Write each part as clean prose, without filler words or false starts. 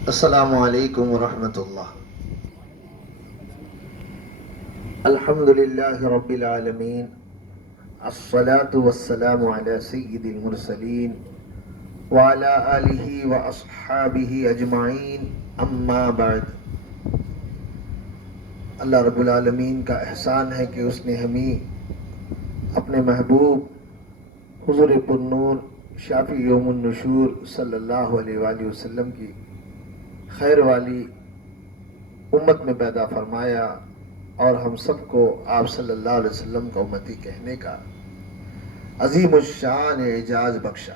السلام علیکم ورحمۃ اللہ۔ الحمد للہ رب العالمین، الصلاة والسلام علی سید المرسلین وعلی آلہ واصحابہ اجمعین، اما بعد۔ اللہ رب العالمین کا احسان ہے کہ اس نے ہمیں اپنے محبوب حضور پرنور شافی یوم النشور صلی اللہ علیہ وآلہ وسلم کی خیر والی امت میں پیدا فرمایا اور ہم سب کو آپ صلی اللہ علیہ وسلم کا امتی کہنے کا عظیم الشان اعجاز بخشا۔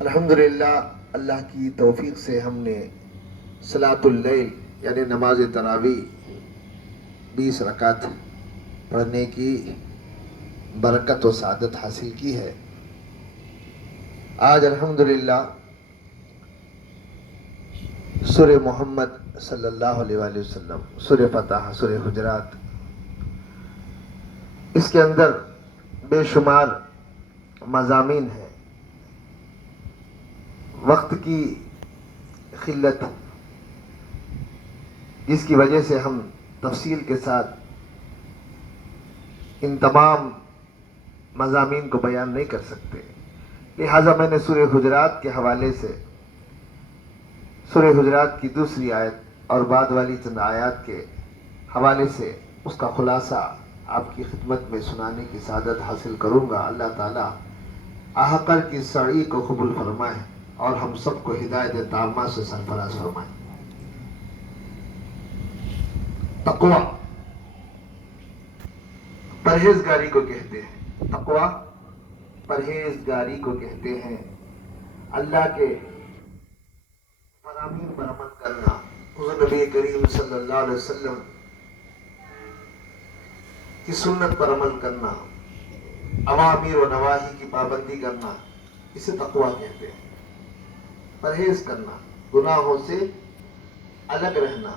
الحمدللہ، اللہ کی توفیق سے ہم نے صلاۃ اللیل یعنی نماز تراویح 20 رکعت پڑھنے کی برکت و سعادت حاصل کی ہے۔ آج الحمدللہ سورہ محمد صلی اللہ علیہ وآلہ وسلم، سورہ فتح، سورہ حجرات، اس کے اندر بے شمار مضامین ہیں۔ وقت کی قلت جس کی وجہ سے ہم تفصیل کے ساتھ ان تمام مضامین کو بیان نہیں کر سکتے، لہٰذا میں نے سورہ حجرات کے حوالے سے سورہ حجرات کی دوسری آیت اور بعد والی چند آیات کے حوالے سے اس کا خلاصہ آپ کی خدمت میں سنانے کی سعادت حاصل کروں گا۔ اللہ تعالیٰ احقر کی سعی کو قبول فرمائے اور ہم سب کو ہدایت تامہ سے سرفراز فرمائے۔ تقوی پرہیزگاری کو کہتے ہیں، تقوی پرہیزگاری کو کہتے ہیں۔ اللہ کے فرامین پر عمل کرنا، حضور نبی کریم صلی اللہ علیہ وسلم کی سنت پر عمل کرنا، اوامر و نواہی کی پابندی کرنا، اسے تقوی کہتے ہیں۔ پرہیز کرنا، گناہوں سے الگ رہنا،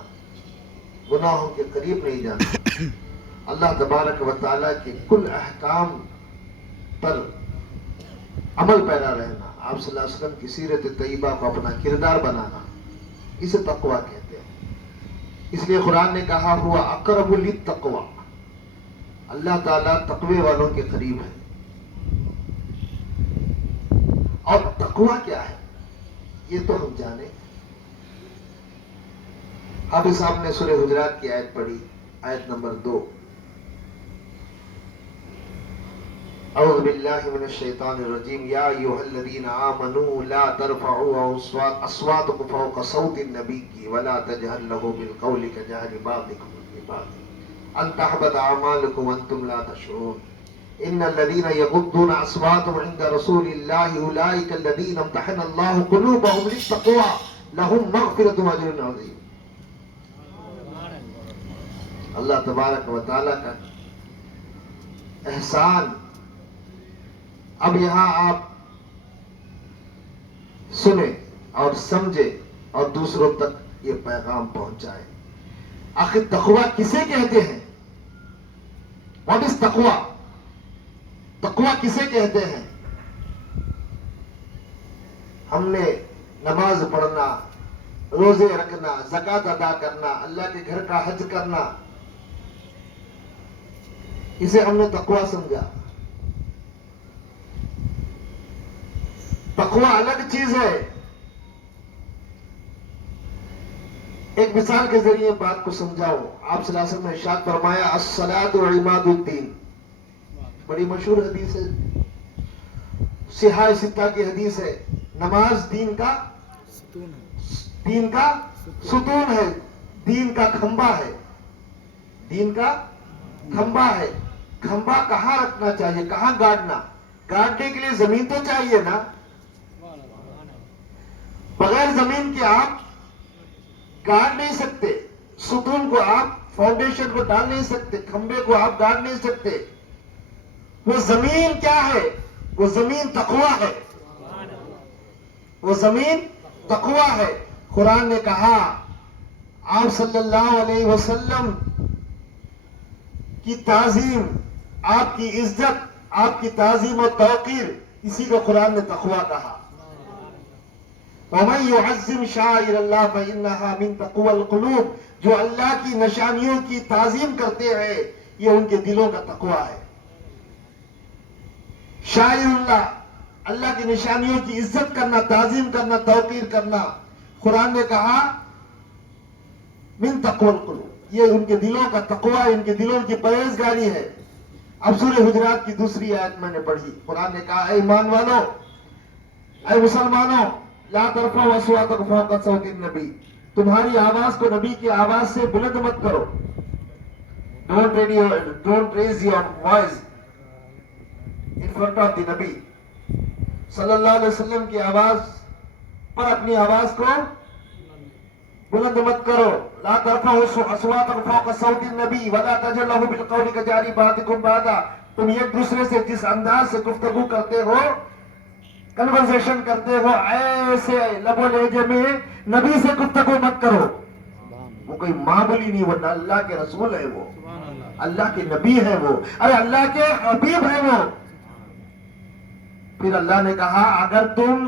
گناہوں کے قریب نہیں جانا، اللہ تبارک و تعالیٰ کے کل احکام پر عمل پیرا رہنا، آپ صلی اللہ علیہ وسلم کی سیرت طیبہ کو اپنا کردار بنانا، اسے تقوی کہتے ہیں۔ اس لیے قرآن نے کہا ہوا اقرب للتقوی، اللہ تعالیٰ تقوی والوں کے قریب ہے۔ اور تقوی کیا ہے یہ تو ہم جانیں۔ حافظ صاحب نے سورہ حجرات کی آیت پڑھی، آیت نمبر 2۔ اعوذ باللہ من الشیطان الرجیم، یا ایھا الذین آمنوا لا ترفعوا اصواتکم فوق صوت النبی ولا تجہروا لہ بالقول کجہر بعضکم لبعض ان تحبط اعمالکم وانتم لا تشعرون ان الذین یغضون اصواتهم عند رسول اللہ اولئک الذین امتحن اللہ قلوبهم للتقوی لہم مغفرۃ واجر عظیم۔ اللہ تبارک و تعالیٰ کا احسان۔ اب یہاں آپ سنیں اور سمجھیں اور دوسروں تک یہ پیغام پہنچائیں۔ آخر تقوی کسے کہتے ہیں؟ واٹ از تقوی؟ تقوی کسے کہتے ہیں؟ ہم نے نماز پڑھنا، روزے رکھنا، زکوٰۃ ادا کرنا، اللہ کے گھر کا حج کرنا، اسے ہم نے تقوی سمجھا۔ تقوی الگ چیز ہے۔ ایک مثال کے ذریعے بات کو سمجھاؤ۔ آپ صلی اللہ علیہ وسلم نے ارشاد فرمایا الصلاۃ عماد الدین، بڑی مشہور حدیث ہے، صحاح ستہ کی حدیث ہے۔ نماز دین کا ستون ہے، دین کا کھمبا ہے، دین کا کھمبا ہے۔ کھمبا کہاں رکھنا چاہیے، کہاں گاڑنا؟ گاڑنے کے لیے زمین تو چاہیے نا۔ بغیر زمین کے آپ گاڑ نہیں سکتے، ستون کو آپ فاؤنڈیشن کو ڈال نہیں سکتے، کھمبے کو آپ گاڑ نہیں سکتے۔ وہ زمین کیا ہے؟ وہ زمین تقوی ہے، وہ زمین تقوی ہے۔ قرآن نے کہا آپ صلی اللہ علیہ وسلم کی تعظیم، آپ کی عزت، آپ کی تعظیم و توقیر، اسی کو قرآن نے تقوی کہا۔ وَمَن يُعَظِّمْ شَعَائِرَ اللَّهِ فَإِنَّهَا مِن تَقْوَى الْقُلُوبِ، جو اللہ کی نشانیوں کی تعظیم کرتے ہیں یہ ان کے دلوں کا تقوی ہے۔ شاعر اللہ، اللہ کی نشانیوں کی عزت کرنا، تعظیم کرنا، توقیر کرنا، قرآن نے کہا من تقوی القلوب، یہ ان کے دلوں کا تقوی ہے، ان کے دلوں کی پرہیزگاری ہے۔ اب سورہ حجرات کی دوسری آیت میں نے پڑھی، قرآن نے کہا اے ایمان والو، اے مسلمانوں، لا ترفعوا اصواتکم فوق صوت النبی، تمہاری آواز کو نبی کی آواز سے بلند مت کرو۔ Don't raise your voice in front of the نبی صلی اللہ علیہ وسلم کی آواز پر اپنی آواز کو بلند مت کرو۔ لا ترفعوا اصواتکم فوق صوت النبی ولا تجهروا له بالقول كجهر بعضكم بعضا، تم ایک دوسرے سے جس انداز سے گفتگو کرتے ہو، کنورسیشن کرتے ہو، ایسے لب و لہجے میں نبی سے گفتگو مت کرو۔ وہ کوئی معمولی نہیں، وہ اللہ کے رسول ہے، وہ اللہ کے نبی ہے، وہ ارے اللہ کے حبیب ہے وہ۔ پھر اللہ نے کہا اگر تم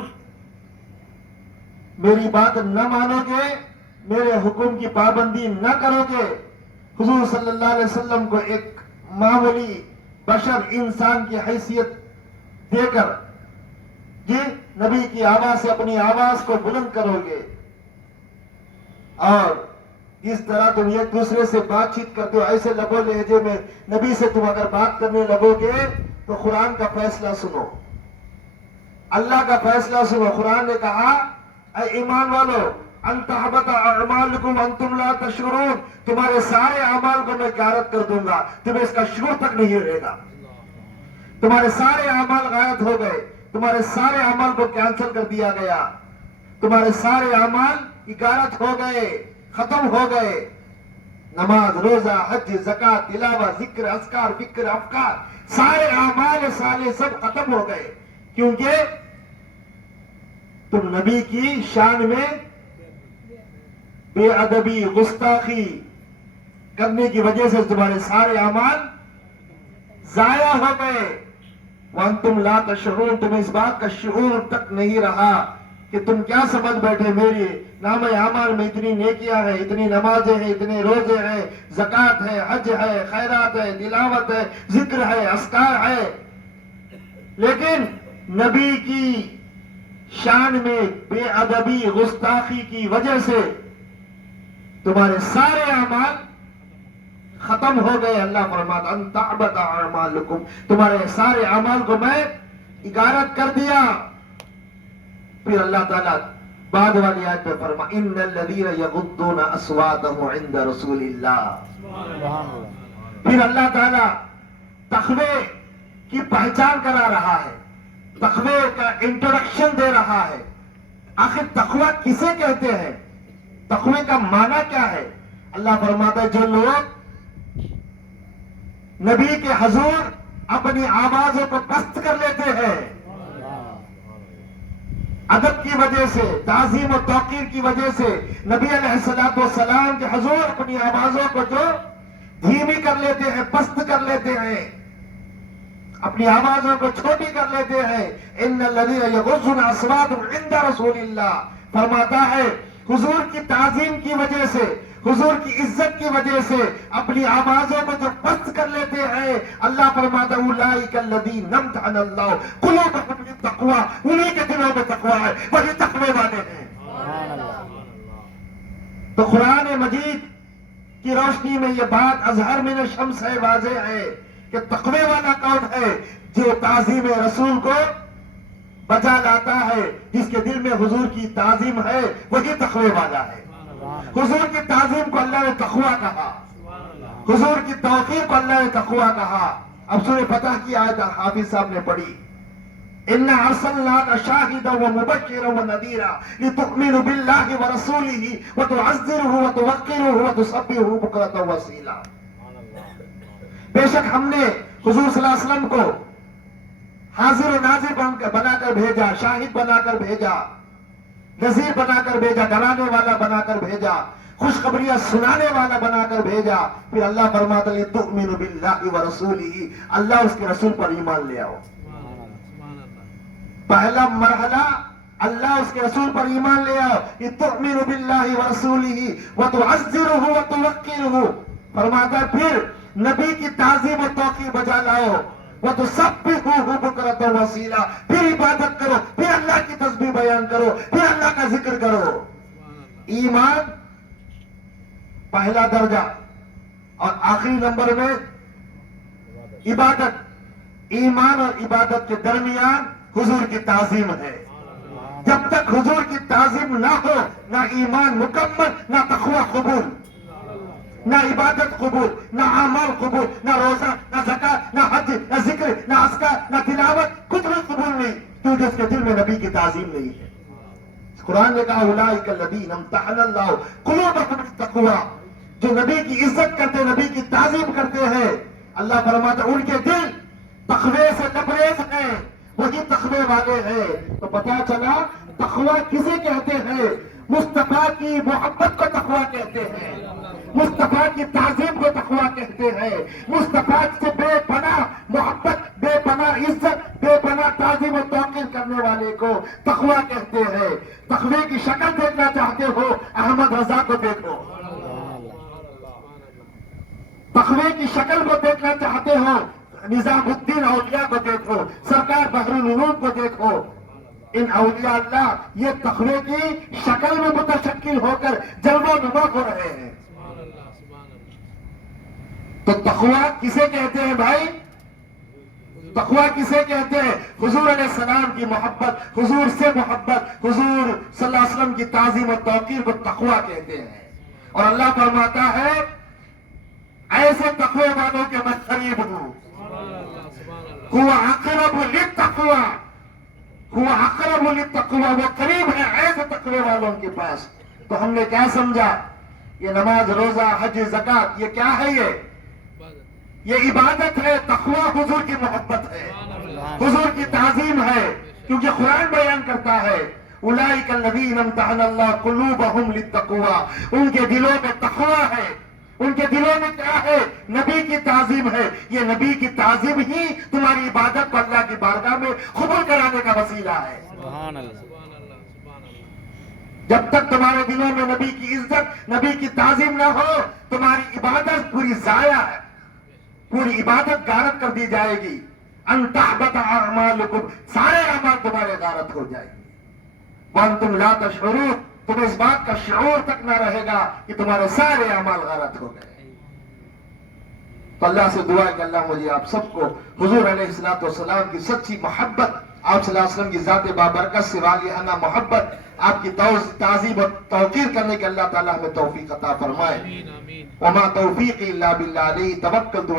میری بات نہ مانو گے، میرے حکم کی پابندی نہ کرو گے، حضور صلی اللہ علیہ وسلم کو ایک معمولی بشر انسان کی حیثیت دے کر نبی کی آواز سے اپنی آواز کو بلند کرو گے، اور اس طرح تم ایک دوسرے سے بات چیت کرتے ہو، ایسے لب و لہجے میں نبی سے تم اگر بات کرنے لگو گے تو قرآن کا فیصلہ سنو، اللہ کا فیصلہ سنو۔ قرآن نے کہا اے ایمان والو ان تحبط اعمالکم وانتم لا تشعرون، تمہارے سارے اعمال کو میں غارت کر دوں گا، تمہیں اس کا شعور تک نہیں رہے گا۔ تمہارے سارے اعمال غارت ہو گئے، تمہارے سارے اعمال کو کینسل کر دیا گیا، تمہارے سارے اعمال غارت ہو گئے، ختم ہو گئے۔ نماز، روزہ، حج، زکوٰۃ، تلاوت، ذکر، اذکار، فکر، افکار، سارے اعمال صالح سب ختم ہو گئے، کیونکہ تم نبی کی شان میں بے ادبی، گستاخی کرنے کی وجہ سے تمہارے سارے اعمال ضائع ہو گئے۔ وانتم لا تشعرون، تمہیں اس بات کا شعور تک نہیں رہا کہ تم کیا سمجھ بیٹھے، میری نام اعمال میں اتنی نیکیاں ہیں، اتنی نمازیں ہیں، اتنے روزے ہیں، زکوٰۃ ہے، حج ہے، خیرات ہے، تلاوت ہے، ذکر ہے، اذکار ہے، لیکن نبی کی شان میں بے ادبی، گستاخی کی وجہ سے تمہارے سارے اعمال ختم ہو گئے۔ اللہ فرماتا ان تحبط اعمالکم، تمہارے سارے اعمال کو میں غارت کر دیا۔ پھر اللہ تعالیٰ بعد والی آیت میں فرما ان الذین یغضون اصواتهم عند رسول اللہ، پھر اللہ تعالیٰ تقوی کی پہچان کرا رہا ہے، تقوی کا انٹروڈکشن دے رہا ہے۔ آخر تقوی کسے کہتے ہیں، تقوی کا معنی کیا ہے؟ اللہ فرماتا ہے جو لوگ نبی کے حضور اپنی آوازوں کو پست کر لیتے ہیں، ادب کی وجہ سے، تعظیم و توقیر کی وجہ سے نبی علیہ السلام کے حضور اپنی آوازوں کو جو دھیمی کر لیتے ہیں، پست کر لیتے ہیں، اپنی آوازوں کو چھوٹی کر لیتے ہیں، ان الذین یغضون اصواتهم عند رسول اللہ، فرماتا ہے حضور کی تعظیم کی وجہ سے، حضور کی عزت کی وجہ سے اپنی آوازوں کو جو پست کر لیتے ہیں، اللہ فرماتا ہے اولئک الذین امتحن اللہ قلوبهم بالتقوی، انہی کے دلوں میں تقوی ہے، وہی تقوی والے ہیں۔ تو قرآن مجید کی روشنی میں یہ بات اظہر من الشمس ہے، واضح ہے کہ تقوی والا کون ہے؟ جو تعظیم رسول کو بجا لاتا ہے، جس کے دل میں حضور کی تعظیم ہے، وہی تقوی والا ہے۔ حضور کی تعظیم کو اللہ نے تقوی کہا، حضور کی توقیر کو اللہ نے تقوی کہا۔ اب سورہ فتح کی آیت حافظ صاحب نے پڑھی اِنَّا أَرْسَلْنَاكَ شَاهِدًا وَمُبَشِّرًا وَنَذِيرًا لِتُؤْمِنُوا بِاللَّهِ وَرَسُولِهِ وَتُعَزِّرُوهُ وَتُوَقِّرُوهُ وَتُسَبِّحُوهُ بُكْرَةً وَأَصِيلًا۔ بے شک ہم نے حضور صلی اللہ علیہ وسلم کو حاضر و ناظر بنا کر بھیجا، شاہد بنا کر بھیجا، نذیر بنا کر بھیجا، ڈرانے والا بنا کر بھیجا، خوشخبریاں سنانے والا بنا کر بھیجا۔ پھر اللہ فرماتا ہے تؤمنوا باللہ ورسولہ، اللہ اس کے رسول پر ایمان لے آؤ۔ پہلا مرحلہ اللہ اس کے رسول پر ایمان لے آؤ کہ تؤمن باللہ ورسولہ وتعزرہ وتوقرہ، فرماتا ہے پھر نبی کی تعظیم و توقیر بجا لاؤ، وتسبحوہ بکرۃ وصیلا، پھر عبادت کرو، پھر اللہ کی تسبیح بیان کرو، پھر اللہ کا ذکر کرو۔ ایمان پہلا درجہ، اور آخری نمبر میں عبادت۔ ایمان اور عبادت کے درمیان حضور کی تعظیم ہے۔ جب تک حضور کی تعظیم نہ ہو، نہ ایمان مکمل، نہ تقوی قبول، نہ عبادت قبول، نہ اعمال قبول، نہ روزہ، نہ زکات، نہ حج، نہ ذکر، نہ اذکار، نہ تلاوت، کچھ بھی قبول نہیں، کیونکہ اس کے دل میں نبی کی تعظیم نہیں ہے۔ قرآن نے کہا اولئک الذین امتحن اللہ قلوبهم بالتقوی، جو نبی کی عزت کرتے، نبی کی تعظیم کرتے ہیں، اللہ فرماتا ان کے دل تقوی سے لبریز ہیں، وہی تقوی والے ہیں۔ تو پتا چلا تقوی کسے کہتے ہیں؟ مصطفیٰ کی محبت کو تقوی کہتے ہیں، مصطفیٰ کی تعظیم کو تقوی کہتے ہیں، مصطفیٰ سے بے پناہ محبت، بے پناہ عزت، بے پناہ تعظیم و توقیر کرنے والے کو تقوی کہتے ہیں۔ تقوی کی شکل دیکھنا چاہتے ہو، احمد رضا کو دیکھو۔ تقوی کی شکل کو دیکھنا چاہتے ہو، نظام الدین اولیاء کو دیکھو، سرکار بحر العلوم کو دیکھو۔ ان اولیاء اللہ یہ تقوی کی شکل میں متشکل ہو کر جلوہ نما ہو رہے ہیں۔ تو تقوی کسے کہتے ہیں بھائی؟ تقوی کسے کہتے ہیں؟ حضور علیہ السلام کی محبت، حضور سے محبت، حضور صلی اللہ علیہ وسلم کی تعظیم و توقیر کو تقوی کہتے ہیں۔ اور اللہ فرماتا ہے ایسے تقوی والوں کے میں قریب ہوں، هو اقرب للتقوی، هو اقرب للتقوی، وہ قریب ہے ایسے تقوی والوں کے پاس۔ تو ہم نے کیا سمجھا؟ یہ نماز، روزہ، حج، زکات، یہ کیا ہے؟ یہ عبادت ہے، تقوی حضور کی محبت ہے، حضور کی تعظیم ہے، کیونکہ قرآن بیان کرتا ہے اولئک الذین امتحن اللہ قلوبہم للتقوی، ان کے دلوں میں تقوی ہے، ان کے دلوں میں کیا ہے؟ نبی کی تعظیم ہے۔ یہ نبی کی تعظیم ہی تمہاری عبادت کو اللہ کی بارگاہ میں قبول کرانے کا وسیلہ ہے۔ سبحان اللہ۔ جب تک تمہارے دلوں میں نبی کی عزت، نبی کی تعظیم نہ ہو، تمہاری عبادت پوری ضائع ہے، پوری عبادت غارت کر دی جائے گی۔ ان تحبط اعمالکم، سارے اعمال تمہارے غارت ہو جائیں گے۔ وانتم لا تشعرون، تمہیں اس بات کا شعور تک نہ رہے گا کہ تمہارے سارے اعمال غارت ہو گئے۔ تو اللہ سے دعا ہے کہ اللہ مجھے آپ سب کو حضور علیہ السلام کی سچی محبت، آپ صلی اللہ علیہ وسلم کی ذات بابرکت سے والیانہ محبت، آپ کی تعظیم و توقیر کرنے کے اللہ تعالیٰ ہمیں توفیق عطا فرمائے۔ وما توفیقی الا باللہ، علیہ توکلت